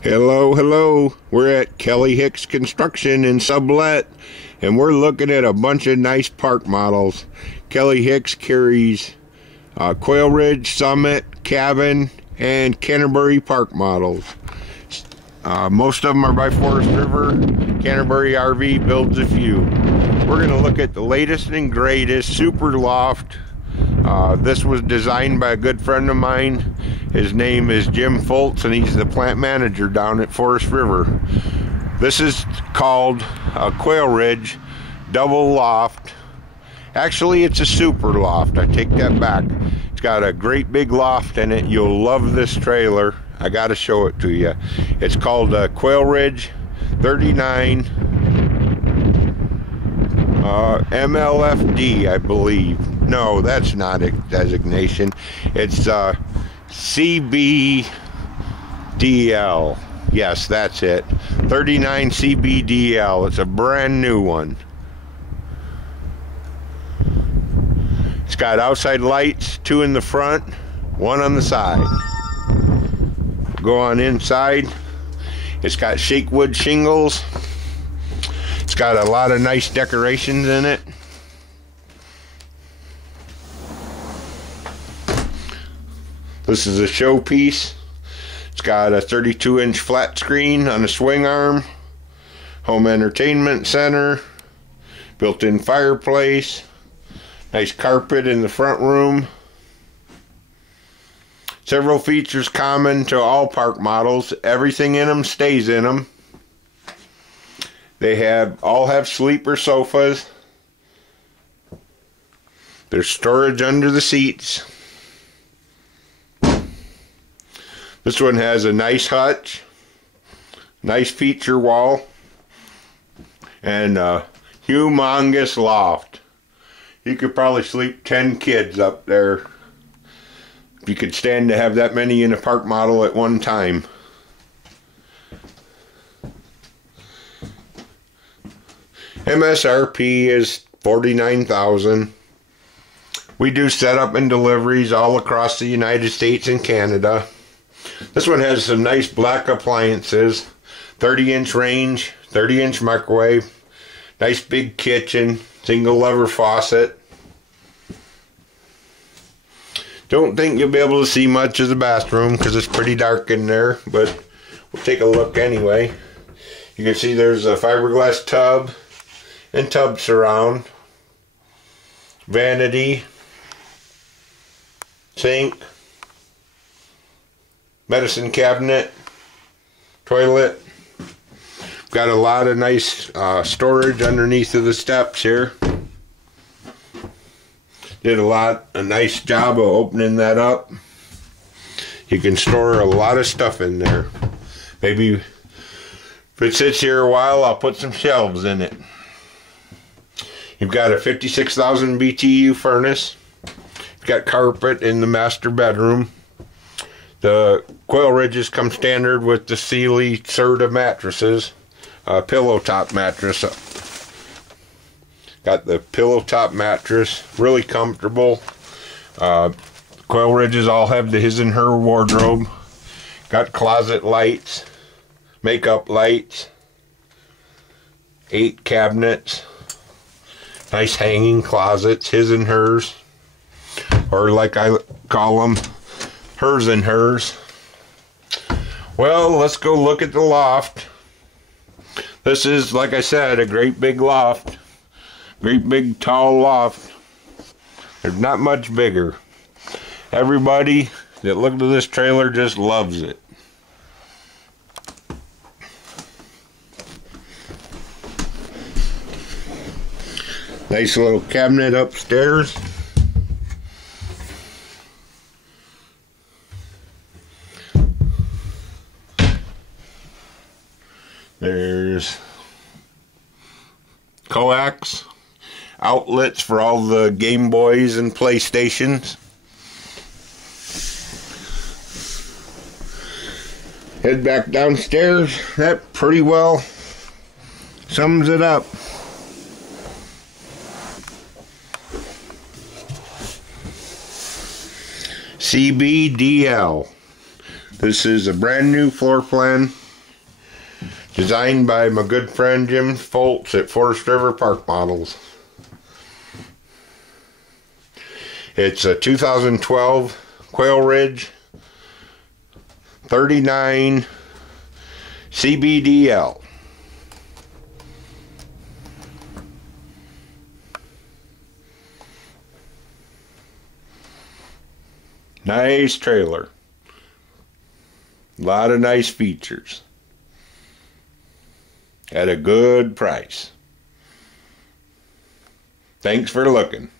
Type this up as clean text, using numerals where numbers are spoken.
Hello. We're at Kelly Hicks Construction in Sublet, and we're looking at a bunch of nice park models. Kelly Hicks carries Quailridge, Summit, Cabin, and Canterbury park models. Most of them are by Forest River. Canterbury RV builds a few. We're going to look at the latest and greatest Super Loft. This was designed by a good friend of mine. His name is Jim Foltz, and he's the plant manager down at Forest River. This is called a Quailridge double loft. Actually, it's a super loft. I take that back. It's got a great big loft in it. You'll love this trailer. I got to show it to you. It's called a Quailridge 39 MLFD, I believe. No, that's not a designation. It's CBDL. Yes, that's it. 39CBDL. It's a brand new one. It's got outside lights, 2 in the front, 1 on the side. Go on inside. It's got shake wood shingles. It's got a lot of nice decorations in it. This is a showpiece. It's got a 32-inch flat screen on a swing arm, home entertainment center, built-in fireplace, nice carpet in the front room. Several features common to all park models. Everything in them stays in them. They all have sleeper sofas. There's storage under the seats. This one has a nice hutch, nice feature wall, and a humongous loft. You could probably sleep 10 kids up there if you could stand to have that many in a park model at one time. MSRP is $49,000. We do setup and deliveries all across the United States and Canada. This one has some nice black appliances, 30-inch range, 30-inch microwave, nice big kitchen, single lever faucet. Don't think you'll be able to see much of the bathroom because it's pretty dark in there, but we'll take a look anyway. You can see there's a fiberglass tub and tub surround, vanity, sink, medicine cabinet, toilet. Got a lot of nice storage underneath of the steps here. Did a nice job of opening that up. You can store a lot of stuff in there. Maybe if it sits here a while, I'll put some shelves in it. You've got a 56,000 BTU furnace. You've got carpet in the master bedroom. The Quailridges come standard with the Sealy Serta mattresses, pillow top mattress. Got the pillow top mattress, really comfortable. Quailridges all have the his and her wardrobe. Got closet lights, makeup lights, 8 cabinets, nice hanging closets, his and hers, or like I call them, hers and hers. Well, let's go look at the loft. This is, like I said, a great big loft. Great big tall loft. There's not much bigger. Everybody that looked at this trailer just loves it. Nice little cabinet upstairs. There's coax outlets for all the Game Boys and PlayStations. Head back downstairs. That pretty well sums it up. CBDL. This is a brand new floor plan Designed by my good friend Jim Foltz at Forest River Park Models. It's a 2012 Quailridge 39 CBDL. Nice trailer. A lot of nice features. At a good price. Thanks for looking.